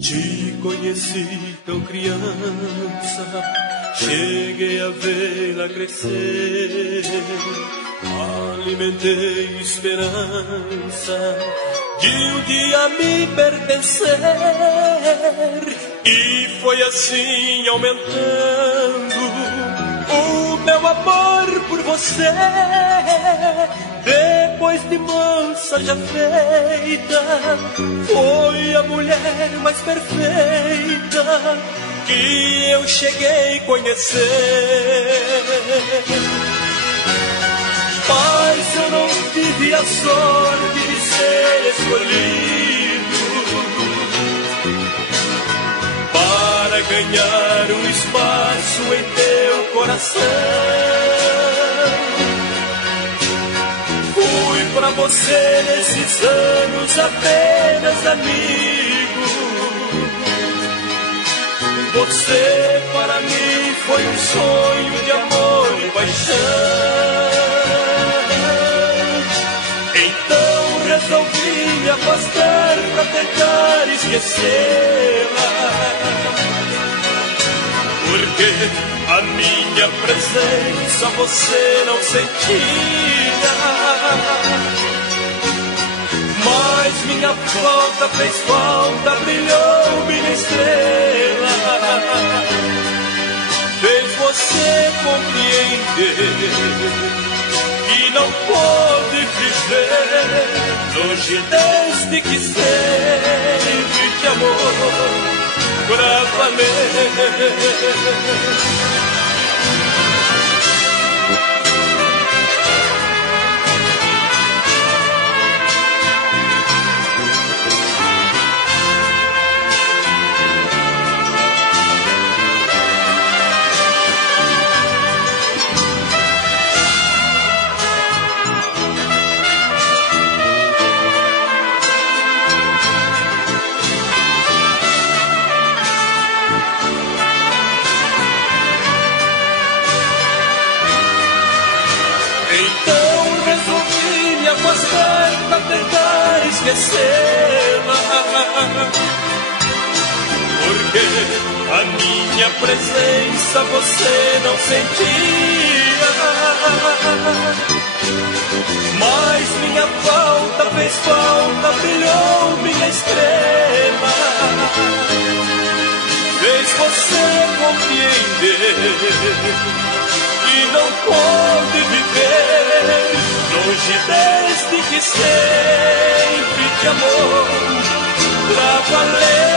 Te conheci tão criança, cheguei a vê-la crescer. Alimentei esperança de um dia me pertencer. E foi assim aumentando o meu amor por você. Depois de moça já feita, foi a mulher mais perfeita que eu cheguei a conhecer. Mas eu não tive a sorte de ser escolhido para ganhar um espaço em teu coração. Fui pra você nesses anos apenas amigo. Você para mim foi um sonho de amor e paixão. Então resolvi me afastar pra tentar esquecê-la, porque a minha presença você não sentia. Mas minha falta fez falta, brilhou minha estrela, fez você compreender que não pode viver longe deste que sempre te amou pra valer. Pra tentar esquecê-la, porque a minha presença você não sentia. Mas minha falta fez falta, brilhou minha estrela, fez você compreender que não pode viver longe deste que sempre te amou pra valer.